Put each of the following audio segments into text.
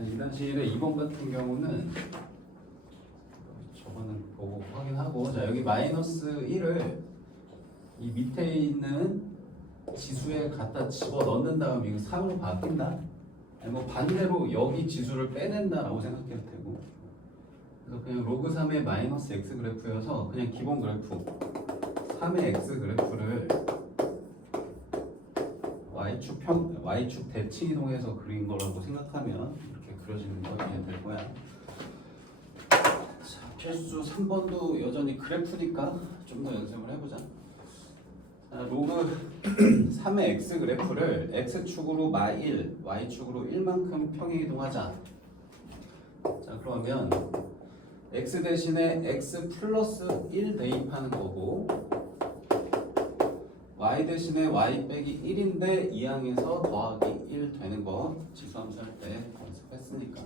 2-1의 2번 같은 경우는 저거는 보고 확인하고, 자 여기 마이너스 1을 이 밑에 있는 지수에 갖다 집어 넣는 다음 이거 3으로 바뀐다? 아니 뭐 반대로 여기 지수를 빼낸다라고 생각해도 되고, 그래서 그냥 로그 3의 마이너스 x 그래프여서 그냥 기본 그래프 3의 x 그래프를 y축 대칭 이동해서 그린 거라고 생각하면 이렇게 그려지는 거 이해될 거야. 자, 필수 3번도 여전히 그래프니까 좀 더 연습을 해보자. 자, 로그 3의 x 그래프를 x축으로 -1, y축으로 1만큼 평행 이동하자. 자, 그러면 x 대신에 x 플러스 1 대입하는 거고, y 대신에 y 빼기 1인데 2항에서 더하기 1 되는 거 지수함수 할 때 연습했으니까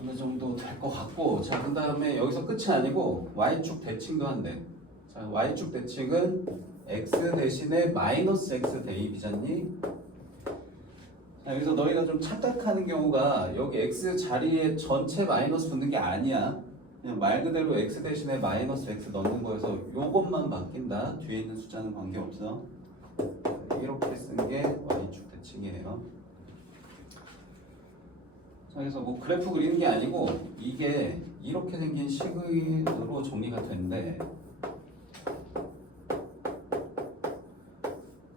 어느 정도 될 것 같고, 자 그 다음에 여기서 끝이 아니고 y축 대칭도 한대. 자 y축 대칭은 x 대신에 마이너스 x 대입이잖니. 자 여기서 너희가 좀 착각하는 경우가 여기 x 자리에 전체 마이너스 붙는 게 아니야. 그냥 말 그대로 x 대신에 마이너스 x 넣는 거여서 요것만 바뀐다. 뒤에 있는 숫자는 관계없어. 이렇게 쓴 게 y축 대칭이에요. 자, 그래서 뭐 그래프 그리는 게 아니고 이게 이렇게 생긴 식으로 정리가 되는데,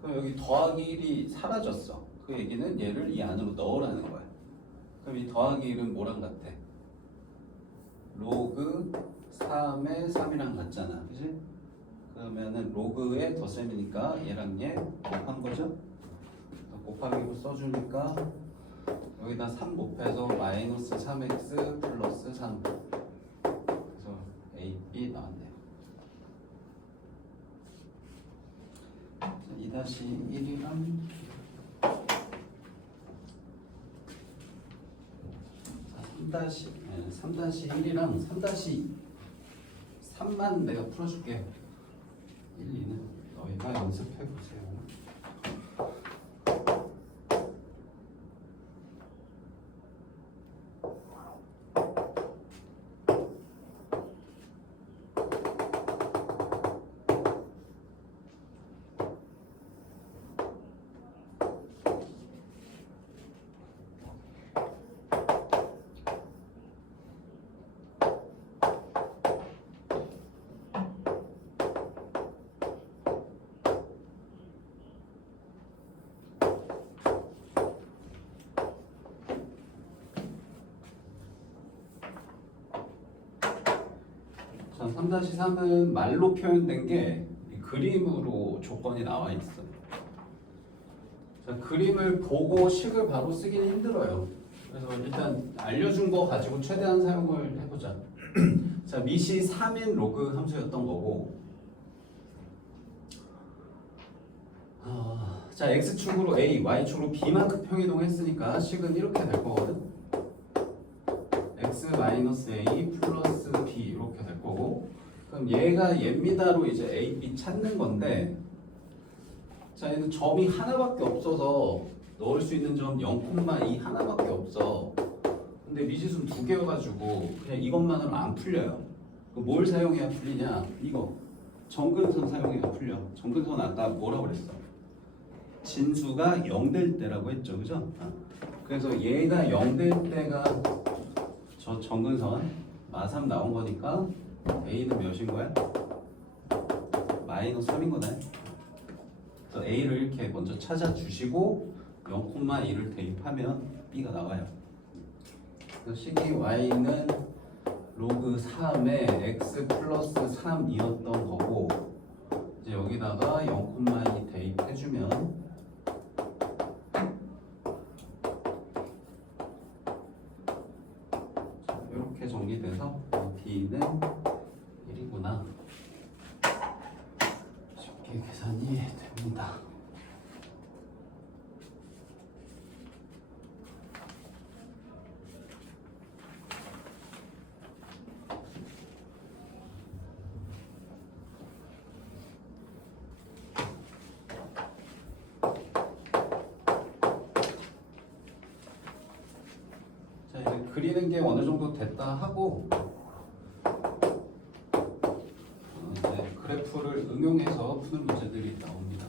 그럼 여기 더하기 1이 사라졌어. 그 얘기는 얘를 이 안으로 넣으라는 거야. 그럼 이 더하기 1은 뭐랑 같아? 로그 3의 3이랑 같잖아, 그지? 그러면은 로그의 덧셈이니까 얘랑 얘 곱한 거죠? 곱하기로 써주니까 여기다 3 곱해서 마이너스 3x 플러스 3. 그래서 A, B 나왔네요. 2-1이랑 3-1이랑 3-3만 내가 풀어줄게. 1, 2는 너희가 연습해보세요. 자, 3-3은 말로 표현된 게 그림으로 조건이 나와 있어. 자, 그림을 보고 식을 바로 쓰기는 힘들어요. 그래서 일단 알려준 거 가지고 최대한 사용을 해보자. 자, 밑이 3인 로그 함수였던 거고, 자, x축으로 a, y축으로 b만큼 평이동했으니까 식은 이렇게 될 거거든. x-a 플러스 b 이렇게 될 거고, 그럼 얘가 얘입니다로 이제 a, b 찾는 건데, 자 얘는 점이 하나밖에 없어서 넣을 수 있는 점 0,2 하나밖에 없어. 근데 미지수는 2개여가지고 그냥 이것만으로 안 풀려요. 뭘 사용해야 풀리냐? 이거 정근선 사용해야 풀려. 정근선 아까 뭐라고 그랬어? 진수가 0 될 때라고 했죠, 그죠? 그래서 얘가 0 될 때가 저 정근선 마3 나온 거니까 A는 몇인 거야? 마이너스 3인 거다. 그래서 A를 이렇게 먼저 찾아주시고 0,2를 대입하면 B가 나와요. 그래서 식이 Y는 로그 3에 X 플러스 3이었던 거고, 이제 여기다가 0,2 대입해주면 이렇게 정리돼서 B는 1이구나. 쉽게 계산이 됩니다. 그리는 게 어느 정도 됐다 하고 이제 그래프를 응용해서 푸는 문제들이 나옵니다.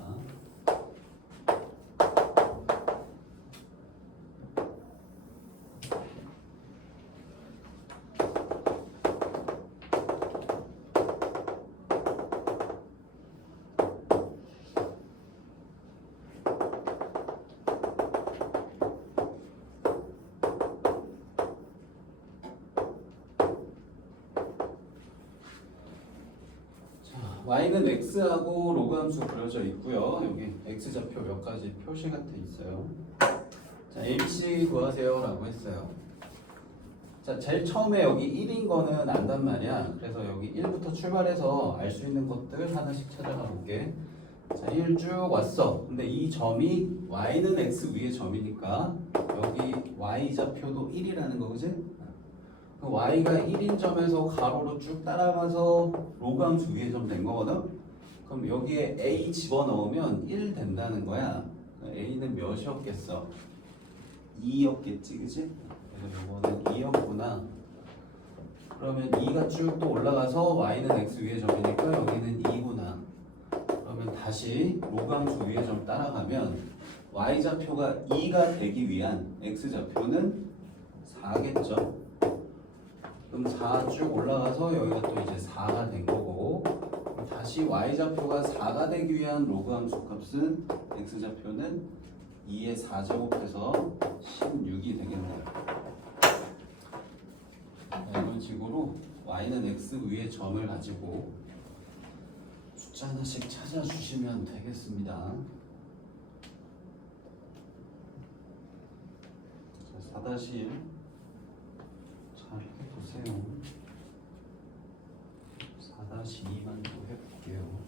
y는 x하고 로그 함수 그려져 있고요. 여기 x좌표 몇 가지 표시가 돼 있어요. 자, ABC 구하세요 라고 했어요. 자, 제일 처음에 여기 1인 거는 안단 말이야. 그래서 여기 1부터 출발해서 알 수 있는 것들 하나씩 찾아가 볼게. 자, 1 쭉 왔어. 근데 이 점이 y는 x 위의 점이니까 여기 y좌표도 1이라는 거, 그지? y가 1인 점에서 가로로 쭉 따라가서 로그 함수 위에 점 된 거거든? 그럼 여기에 a 집어넣으면 1 된다는 거야. a는 몇이었겠어? 2였겠지, 그치? 그래서 이거는 2였구나. 그러면 2가 쭉 또 올라가서 y는 x 위에 점이니까 여기는 2구나. 그러면 다시 로그 함수 위에 점 따라가면 y좌표가 2가 되기 위한 x좌표는 4겠죠? 그럼 4 쭉 올라가서 여기가 또 이제 4가 된 거고, 다시 y좌표가 4가 되기 위한 로그 함수 값은 x좌표는 2의 4제곱해서 16이 되겠네요. 이런 식으로 y는 x 위에 점을 가지고 숫자 하나씩 찾아주시면 되겠습니다. 4-1 잘 해보세요. 4-2만 또 해볼게요.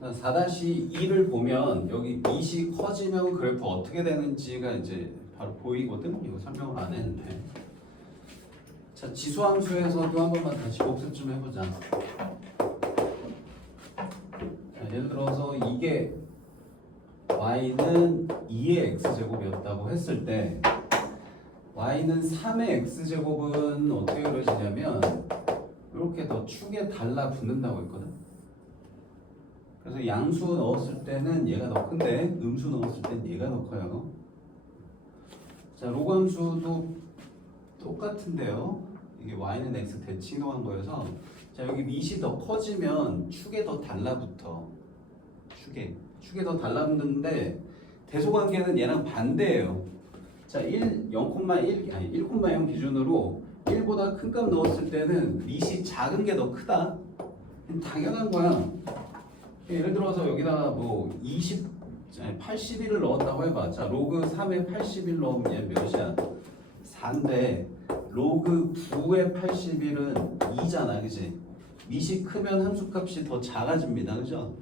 자, 4-2를 보면 여기 밑이 커지면 그래프 어떻게 되는지가 이제 바로 보이거든. 이거 설명을 안 했는데. 자, 지수함수에서도 한 번만 다시 복습 좀 해보자. 자, 예를 들어서 이게 y는 2의 x제곱이었다고 했을 때 y는 3의 x제곱은 어떻게 그려지냐면 이렇게 더 축에 달라붙는다고 했거든. 그래서 양수 넣었을 때는 얘가 더 큰데 음수 넣었을 때는 얘가 더 커요. 자, 로그 함수도 똑같은데요. 이게 y는 x 대칭한 거여서, 자, 여기 밑이 더 커지면 축에 더 달라붙어. 축에 더 달라붙는데 대소관계는 얘랑 반대예요. 자, 1,0 기준으로 1보다 큰 값 넣었을 때는 밑이 작은 게 더 크다. 당연한 거야. 예를 들어서 여기다가 뭐 81을 넣었다고 해봐. 자, 로그 3에 81 넣으면 얘 몇이야? 4인데 로그 9에 81은 2잖아, 그지? 밑이 크면 함수값이 더 작아집니다, 그죠?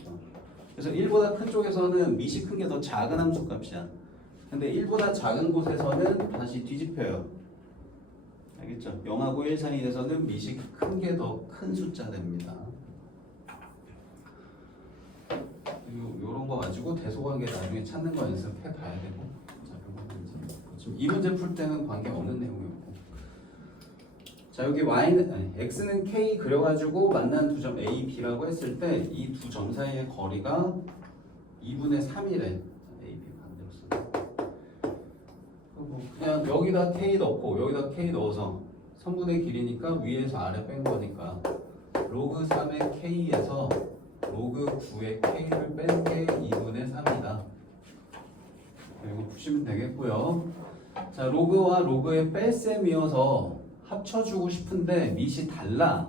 그래서 1보다 큰 쪽에서는 밑이 큰 게 더 작은 함수값이야. 근데 1보다 작은 곳에서는 다시 뒤집혀요. 알겠죠? 0하고 1 사이에서는 밑이 큰 게 더 큰 숫자 됩니다. 요런 거 가지고 대소관계 나중에 찾는 거 연습해 봐야 되고. 자, 지금 이 문제 풀 때는 관계 없는 내용이었고. 자, 여기 x는 k 그려가지고 만난 두 점 a, b라고 했을 때 이 두 점 사이의 거리가 2분의 3이래. a, b 반대로 쓰고. 그냥 여기다 k 넣고 여기다 k 넣어서 선분의 길이니까 위에서 아래 뺀 거니까 로그 3의 k에서 로그 9의 k를 뺀 게 2분의 3이다. 이거 푸시면 되겠고요. 자, 로그와 로그의 뺄셈이어서 합쳐주고 싶은데 밑이 달라.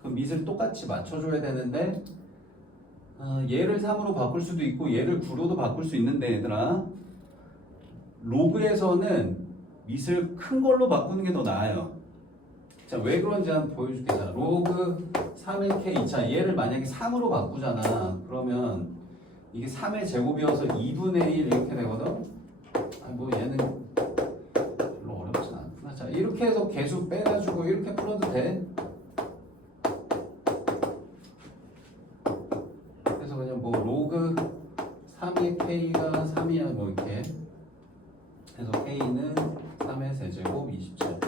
그럼 밑을 똑같이 맞춰줘야 되는데 얘를 3으로 바꿀 수도 있고 얘를 9로도 바꿀 수 있는데 얘들아 로그에서는 밑을 큰 걸로 바꾸는 게 더 나아요. 자, 왜 그런지 한번 보여줄게. 자, 로그 3의 k. 자, 얘를 만약에 3으로 바꾸잖아. 그러면 이게 3의 제곱이어서 2분의 1 이렇게 되거든. 뭐 얘는 별로 어렵진 않구나. 자, 이렇게 해서 개수 빼가지고 이렇게 풀어도 돼. 그래서 그냥 뭐 로그 3의 k가 3이야 뭐 이렇게 해서 k는 3의 세제곱 27.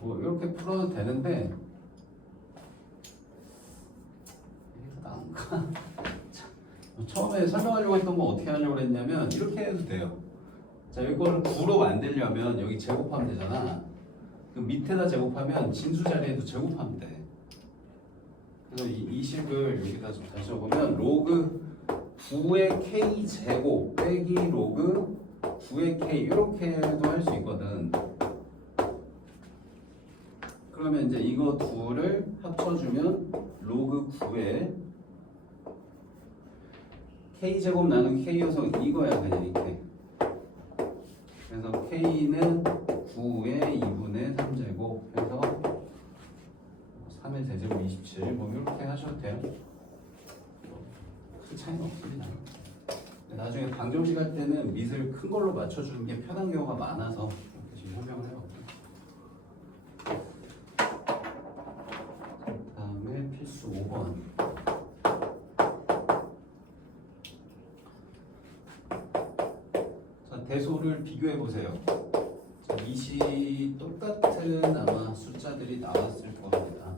뭐 이렇게 풀어도 되는데 이게 더 나은가? 처음에 설명하려고 했던 거 어떻게 하려고 했냐면 이렇게 해도 돼요. 자, 이걸 9로 만들려면 여기 제곱하면 되잖아. 그 밑에다 제곱하면 진수 자리에도 제곱하면 돼. 그래서 이 식을 여기다 좀 다시 적으면 로그 9의 k 제곱 빼기 로그 9의 k 이렇게도 할 수 있거든. 그러면 이제 이거 둘을 합쳐주면 로그 9의 k제곱 나누기 k여서 이거야 그냥 이렇게. 그래서 k는 9의 2분의 3제곱 해서 3의 세제곱 27 뭐 이렇게 하셔도 돼요. 큰 차이는 없습니다. 나중에 방정식 할 때는 밑을 큰 걸로 맞춰주는 게 편한 경우가 많아서 이렇게 지금 설명을 해봤고요. 다음에 필수 5번. 자, 대소를 비교해 보세요. 밑이 똑같은 아마 숫자들이 나왔을 겁니다.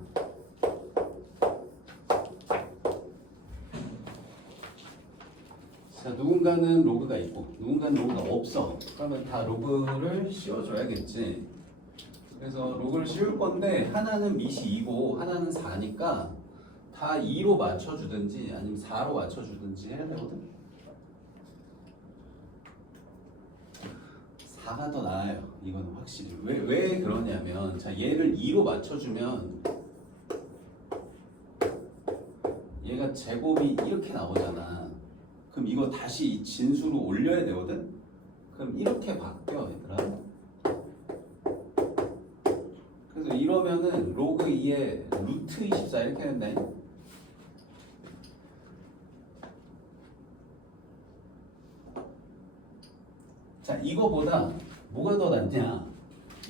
자, 누군가는 로그가 있고 누군가는 로그가 없어. 그러면 다 로그를 씌워줘야겠지. 그래서 로그를 씌울 건데 하나는 밑이 2고 하나는 4니까 다 2로 맞춰주든지 아니면 4로 맞춰주든지 해야 되거든. 4가 더 나아요. 이거는 확실히. 왜 그러냐면 자, 얘를 2로 맞춰주면 얘가 제곱이 이렇게 나오잖아. 그럼 이거 다시 진수로 올려야 되거든. 그럼 이렇게 바뀌어 얘들아. 그래서 이러면은 로그 2에 루트 24 이렇게 된다. 자, 이거보다 뭐가 더 낫냐?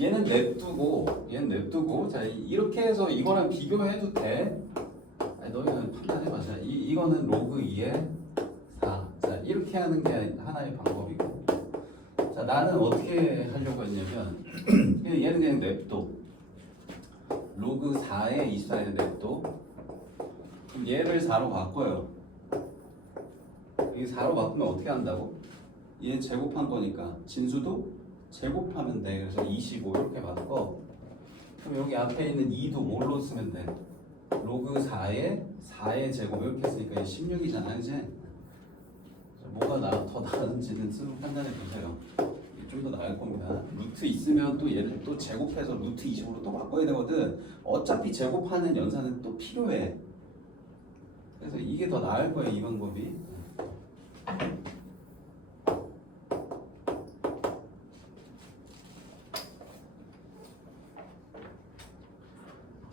얘는 냅두고 얘는 냅두고 자, 이렇게 해서 이거랑 비교해도 돼. 아니, 너희는 판단해봐. 자, 이거는 로그 2에 4. 자, 이렇게 하는 게 하나의 방법이고. 자, 나는 어떻게 하려고 했냐면 얘는 그냥 냅둬. 로그 4에 24에 냅둬. 그럼 얘를 4로 바꿔요. 이게 4로 바꾸면 어떻게 한다고? 얘 제곱한 거니까 진수도 제곱하면 돼. 그래서 25 이렇게 바꿔. 그럼 여기 앞에 있는 2도 뭘로 쓰면 돼? 로그 4의 제곱 이렇게 쓰니까 16이잖아, 이제. 뭐가 더 나은지는 판단해 보세요. 좀 더 나을 겁니다. 루트 있으면 또 얘를 또 제곱해서 루트 20으로 또 바꿔야 되거든. 어차피 제곱하는 연산은 또 필요해. 그래서 이게 더 나을 거예요, 이 방법이.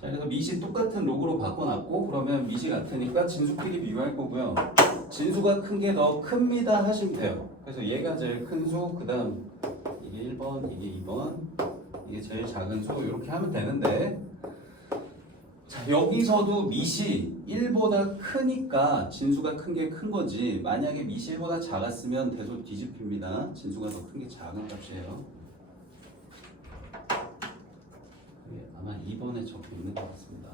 자, 그래서 밑이 똑같은 로그로 바꿔놨고 그러면 밑이 같으니까 진수 크기 비교할 거고요. 진수가 큰 게 더 큽니다 하시면 돼요. 그래서 얘가 제일 큰 수, 그 다음 이게 1번, 이게 2번, 이게 제일 작은 수 이렇게 하면 되는데 자, 여기서도 밑이 1보다 크니까 진수가 큰 게 큰 거지. 만약에 밑이 1보다 작았으면 대소 뒤집힙니다. 진수가 더 큰 게 작은 값이에요. 아마 2번에 적혀 있는 것 같습니다.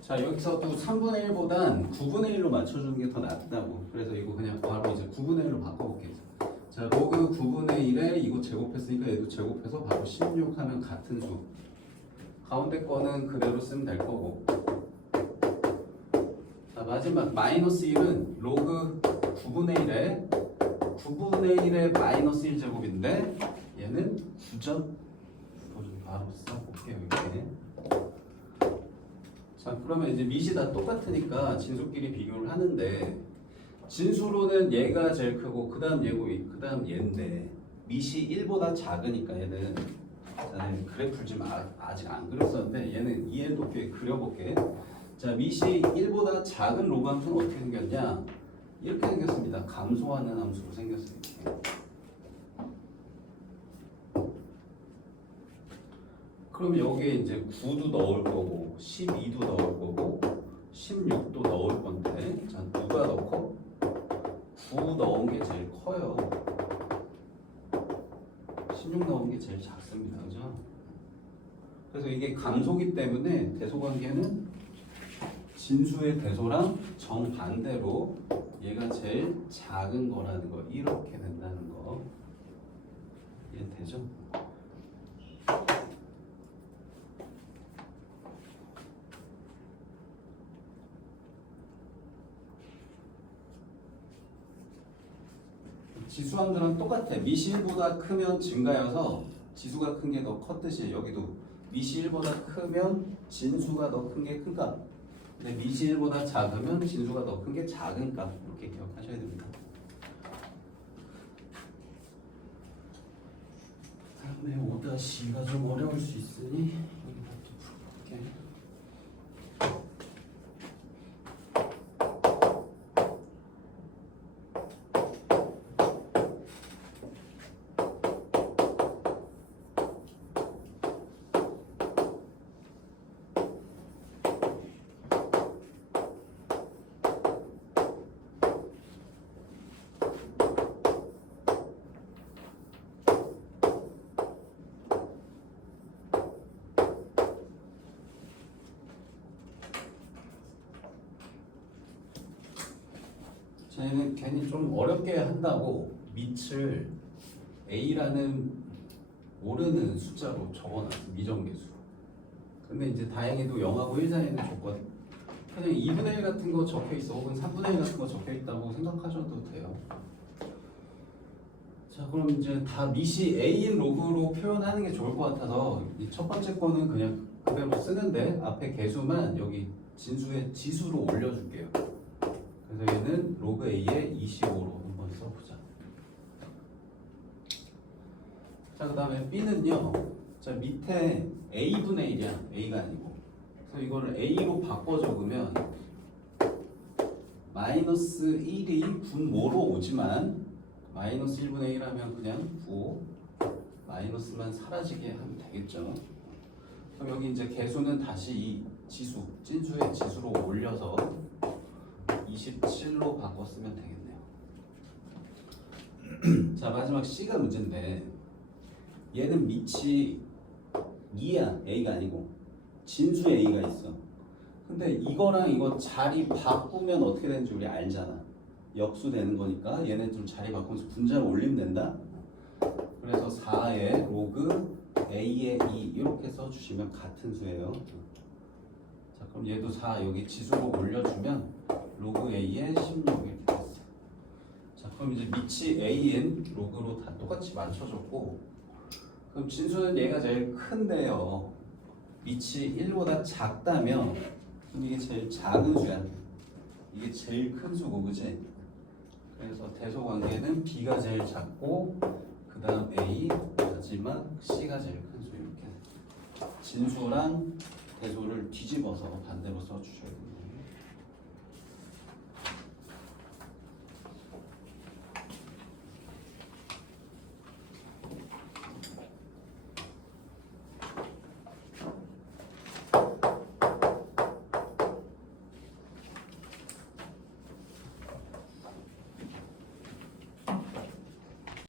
자, 여기서도 3분의 1보단 9분의 1로 맞춰주는 게 더 낫다고. 그래서 이거 그냥 바로 이제 9분의 1로 바꿔볼게요. 자, 로그 9분의 1에 이거 제곱했으니까 얘도 제곱해서 바로 16 하면 같은 수. 가운데 거는 그대로 쓰면 될 거고. 자, 마지막 마이너스 1은 로그 9분의 1에 9분의 1에 마이너스 1제곱인데 얘는 9점. 바로 써볼게요, 이렇게. 자, 그러면 이제 밑이 다 똑같으니까 진수끼리 비교를 하는데 진수로는 얘가 제일 크고 그 다음 얘고 그 다음 얘인데 밑이 1보다 작으니까 얘는 자네 그래프를 지금 아직 안 그렸었는데 얘는 이해 높게 그려볼게. 자, 밑이 1보다 작은 로그 함수는 어떻게 생겼냐? 이렇게 생겼습니다. 감소하는 함수로 생겼어요. 이렇게. 그럼 여기에 이제 9도 넣을 거고 12도 넣을 거고 16도 넣을 건데 자, 누가 더 커? 9 넣은 게 제일 커요. 16 넣은 게 제일 작습니다. 그죠? 그래서 이게 감소기 때문에 대소관계는 진수의 대소랑 정반대로 얘가 제일 작은 거라는 거 이렇게 된다는 거 이해되죠? 지수함들은 똑같아. 밑이 1보다 크면 증가여서 지수가 큰 게 더 컸듯이 여기도 밑이 1보다 크면 진수가 더 큰 게 큰 값. 근데 밑이 1보다 작으면 진수가 더 큰 게 작은 값. 이렇게 기억하셔야 됩니다. 다음에 5-2가 좀 어려울 수 있으니 여기부터 풀어볼게. 저희는 괜히 좀 어렵게 한다고 밑을 A라는 모르는 숫자로 적어놨어. 미정계수. 근데 이제 다행히도 0하고 1 사이는 조건 그냥 2분의 1 같은 거 적혀 있어 혹은 3분의 1 같은 거 적혀 있다고 생각하셔도 돼요. 자, 그럼 이제 다 밑이 A인 로그로 표현하는 게 좋을 것 같아서 이 첫 번째 거는 그냥 그대로 쓰는데 앞에 개수만 여기 진수의 지수로 올려줄게요. 그래서 얘는 로그 A에 25로 한번 써보자. 자, 그 다음에 B는요. 자, 밑에 A분의 1이야. A가 아니고. 그래서 이거를 A로 바꿔 적으면 마이너스 1이 분모로 오지만 마이너스 1분의 1 하면 그냥 9 마이너스만 사라지게 하면 되겠죠. 그럼 여기 이제 개수는 다시 이 지수, 진수의 지수로 올려서 27로 바꿨으면 되겠네요. 자, 마지막 C가 문제인데 얘는 밑이 2야. A가 아니고 진수 A가 있어. 근데 이거랑 이거 자리 바꾸면 어떻게 되는지 우리 알잖아. 역수 되는 거니까 얘네 좀 자리 바꾸면서 분자를 올리면 된다. 그래서 4에 로그 A의 2 이렇게 써주시면 같은 수예요. 자, 그럼 얘도 4 여기 지수로 올려주면 로그 A에 16 이렇게 됐어. 자, 그럼 이제 밑이 A인 로그로 다 똑같이 맞춰줬고 그럼 진수는 얘가 제일 큰데요. 밑이 1보다 작다면 그럼 이게 제일 작은 수야. 이게 제일 큰 수고, 그치? 그래서 대소관계는 B가 제일 작고 그 다음 A, 마지막 C가 제일 큰 수. 이렇게 진수랑 대소를 뒤집어서 반대로 써주셔야 됩니다.